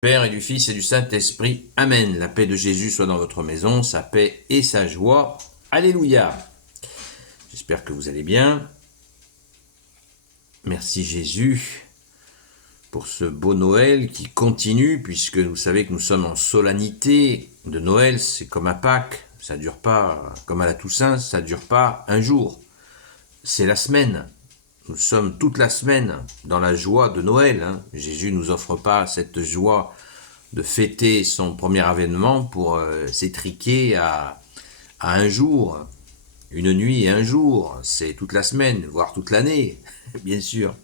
Père et du Fils et du Saint-Esprit. Amen. La paix de Jésus soit dans votre maison, sa paix et sa joie. Alléluia. J'espère que vous allez bien. Merci Jésus pour ce beau Noël qui continue, puisque vous savez que nous sommes en solennité de Noël. C'est comme à Pâques, ça dure pas, comme à la Toussaint, ça dure pas un jour. C'est la semaine. Nous sommes toute la semaine dans la joie de Noël. Jésus ne nous offre pas cette joie de fêter son premier avènement pour s'étriquer à un jour, une nuit et un jour. C'est toute la semaine, voire toute l'année, bien sûr.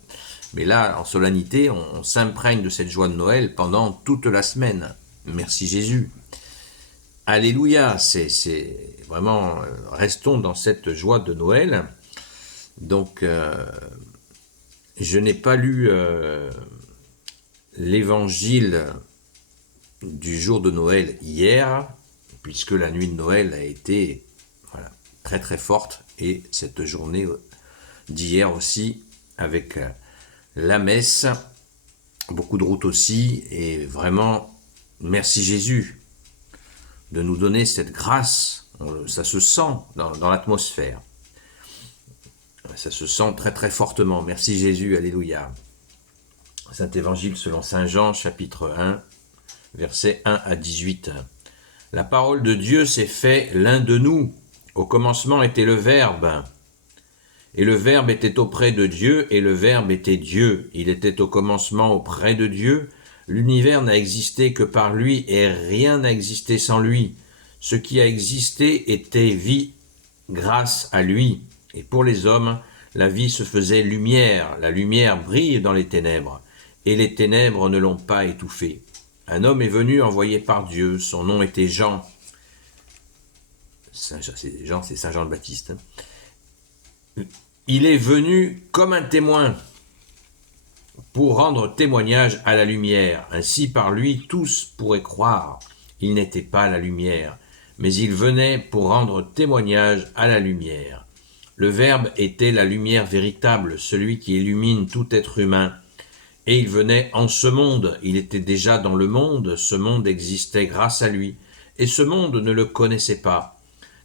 Mais là, en solennité, on s'imprègne de cette joie de Noël pendant toute la semaine. Merci Jésus. Alléluia, c'est vraiment, restons dans cette joie de Noël. Donc, je n'ai pas lu l'évangile du jour de Noël hier, puisque la nuit de Noël a été très très forte, et cette journée d'hier aussi, avec la messe, beaucoup de routes aussi, et vraiment, merci Jésus de nous donner cette grâce. Ça se sent dans l'atmosphère. Ça se sent très très fortement. Merci Jésus, alléluia. Saint Évangile selon Saint Jean, chapitre 1, versets 1 à 18. La parole de Dieu s'est fait l'un de nous. Au commencement était le Verbe. Et le Verbe était auprès de Dieu, et le Verbe était Dieu. Il était au commencement auprès de Dieu. L'univers n'a existé que par lui, et rien n'a existé sans lui. Ce qui a existé était vie grâce à lui. Et pour les hommes, la vie se faisait lumière. La lumière brille dans les ténèbres, et les ténèbres ne l'ont pas étouffée. Un homme est venu envoyé par Dieu. Son nom était Jean. Jean, c'est Saint Jean le Baptiste. Il est venu comme un témoin pour rendre témoignage à la lumière. Ainsi, par lui, tous pourraient croire. Il n'était pas la lumière, mais il venait pour rendre témoignage à la lumière. Le Verbe était la lumière véritable, celui qui illumine tout être humain. Et il venait en ce monde, il était déjà dans le monde, ce monde existait grâce à lui, et ce monde ne le connaissait pas.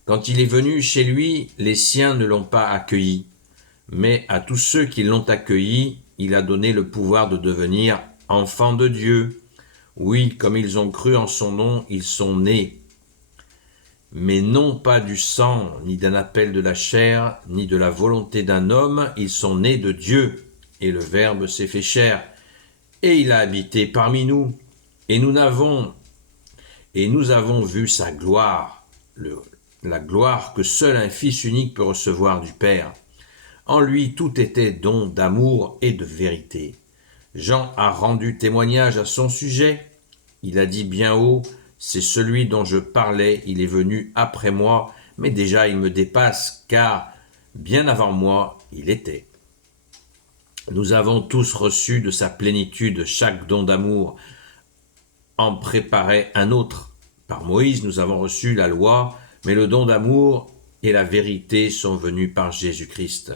Quand il est venu chez lui, les siens ne l'ont pas accueilli, mais à tous ceux qui l'ont accueilli, il a donné le pouvoir de devenir enfants de Dieu. Oui, comme ils ont cru en son nom, ils sont nés. Mais non pas du sang, ni d'un appel de la chair, ni de la volonté d'un homme, ils sont nés de Dieu. Et le Verbe s'est fait chair, et il a habité parmi nous. Et nous avons vu sa gloire, la gloire que seul un Fils unique peut recevoir du Père. En lui, tout était don d'amour et de vérité. Jean a rendu témoignage à son sujet. Il a dit bien haut, c'est celui dont je parlais, il est venu après moi, mais déjà il me dépasse, car bien avant moi, il était. Nous avons tous reçu de sa plénitude, chaque don d'amour en préparait un autre. Par Moïse, nous avons reçu la loi, mais le don d'amour et la vérité sont venus par Jésus-Christ.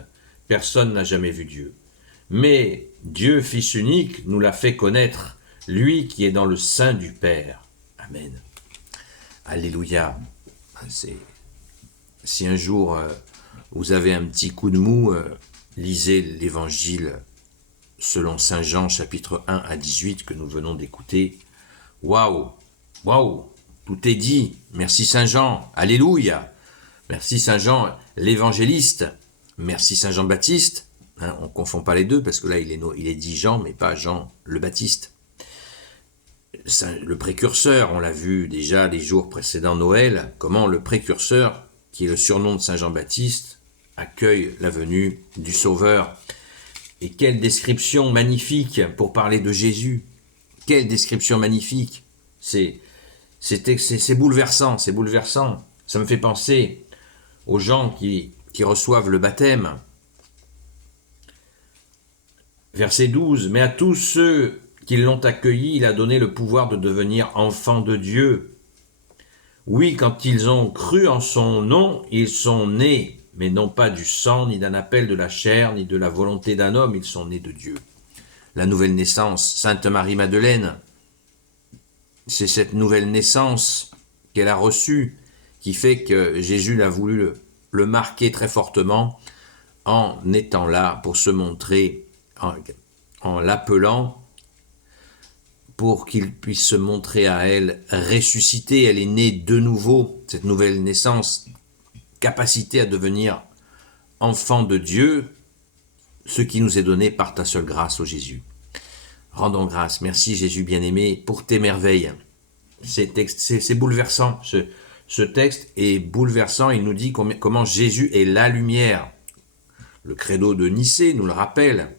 Personne n'a jamais vu Dieu. Mais Dieu, Fils unique, nous l'a fait connaître, lui qui est dans le sein du Père. Amen. Alléluia. Si un jour vous avez un petit coup de mou, lisez l'évangile selon Saint Jean, chapitre 1 à 18, que nous venons d'écouter. Waouh, waouh, tout est dit. Merci Saint Jean, alléluia. Merci Saint Jean, l'évangéliste. Merci Saint Jean-Baptiste. On ne confond pas les deux, parce que là, il est dit Jean, mais pas Jean le Baptiste. Le précurseur, on l'a vu déjà les jours précédents Noël, comment le précurseur, qui est le surnom de Saint Jean-Baptiste, accueille la venue du Sauveur. Et quelle description magnifique pour parler de Jésus. Quelle description magnifique. C'est bouleversant, c'est bouleversant. Ça me fait penser aux gens qui reçoivent le baptême. Verset 12, « Mais à tous ceux qui l'ont accueilli, il a donné le pouvoir de devenir enfants de Dieu. Oui, quand ils ont cru en son nom, ils sont nés, mais non pas du sang, ni d'un appel de la chair, ni de la volonté d'un homme, ils sont nés de Dieu. » La nouvelle naissance, Sainte Marie-Madeleine, c'est cette nouvelle naissance qu'elle a reçue qui fait que Jésus a voulu le marquer très fortement en étant là pour se montrer, en l'appelant pour qu'il puisse se montrer à elle ressuscitée. Elle est née de nouveau, cette nouvelle naissance, capacité à devenir enfant de Dieu, ce qui nous est donné par ta seule grâce, ô Jésus. Rendons grâce. Merci Jésus bien-aimé pour tes merveilles. C'est bouleversant. Ce texte est bouleversant. Il nous dit comment Jésus est la lumière. Le credo de Nicée nous le rappelle.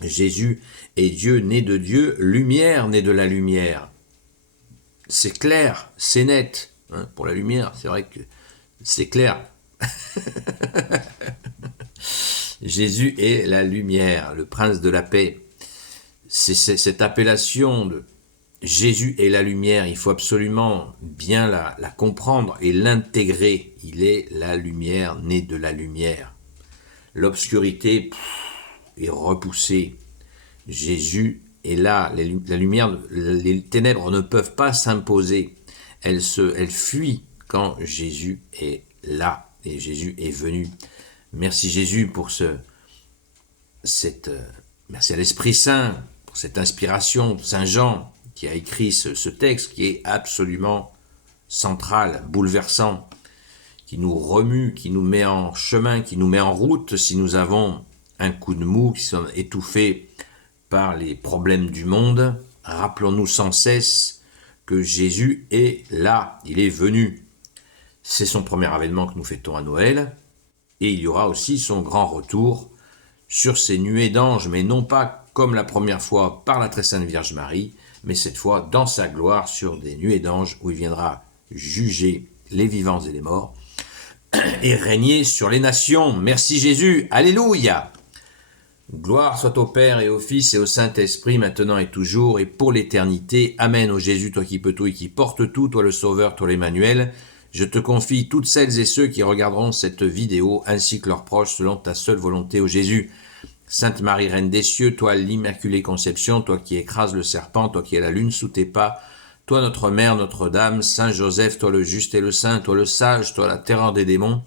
Jésus est Dieu né de Dieu, lumière née de la lumière. C'est clair, c'est net. Pour la lumière, c'est vrai que c'est clair. Jésus est la lumière, le prince de la paix. C'est cette appellation de Jésus est la lumière, il faut absolument bien la comprendre et l'intégrer. Il est la lumière, née de la lumière. L'obscurité est repoussée. Jésus est là. La lumière, les ténèbres ne peuvent pas s'imposer. Elles fuient quand Jésus est là et Jésus est venu. Merci Jésus pour merci à l'Esprit Saint pour cette inspiration. Saint Jean qui a écrit ce texte qui est absolument central, bouleversant, qui nous remue, qui nous met en chemin, qui nous met en route si nous avons un coup de mou, qui sommes étouffés par les problèmes du monde. Rappelons-nous sans cesse que Jésus est là, il est venu. C'est son premier avènement que nous fêtons à Noël, et il y aura aussi son grand retour sur ces nuées d'anges, mais non pas comme la première fois par la très sainte Vierge Marie, mais cette fois dans sa gloire sur des nuées d'anges où il viendra juger les vivants et les morts et régner sur les nations. Merci Jésus, alléluia. Gloire soit au Père et au Fils et au Saint-Esprit, maintenant et toujours et pour l'éternité. Amen. Ô Jésus, toi qui peux tout et qui portes tout, toi le Sauveur, toi l'Emmanuel, je te confie toutes celles et ceux qui regarderont cette vidéo ainsi que leurs proches selon ta seule volonté, ô Jésus. Sainte Marie, Reine des cieux, toi l'Immaculée Conception, toi qui écrases le serpent, toi qui as la lune sous tes pas, toi notre Mère, Notre-Dame, Saint Joseph, toi le juste et le saint, toi le sage, toi la terreur des démons,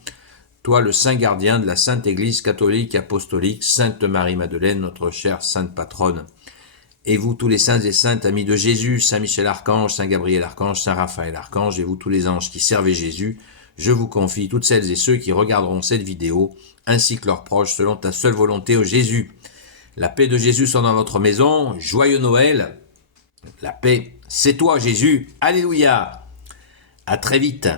toi le saint gardien de la Sainte Église catholique apostolique, Sainte Marie-Madeleine, notre chère Sainte Patronne. Et vous tous les saints et saintes amis de Jésus, Saint Michel Archange, Saint Gabriel Archange, Saint Raphaël Archange, et vous tous les anges qui servez Jésus, je vous confie toutes celles et ceux qui regarderont cette vidéo, ainsi que leurs proches, selon ta seule volonté, ô Jésus. La paix de Jésus soit dans votre maison, joyeux Noël. La paix, c'est toi Jésus, alléluia. À très vite.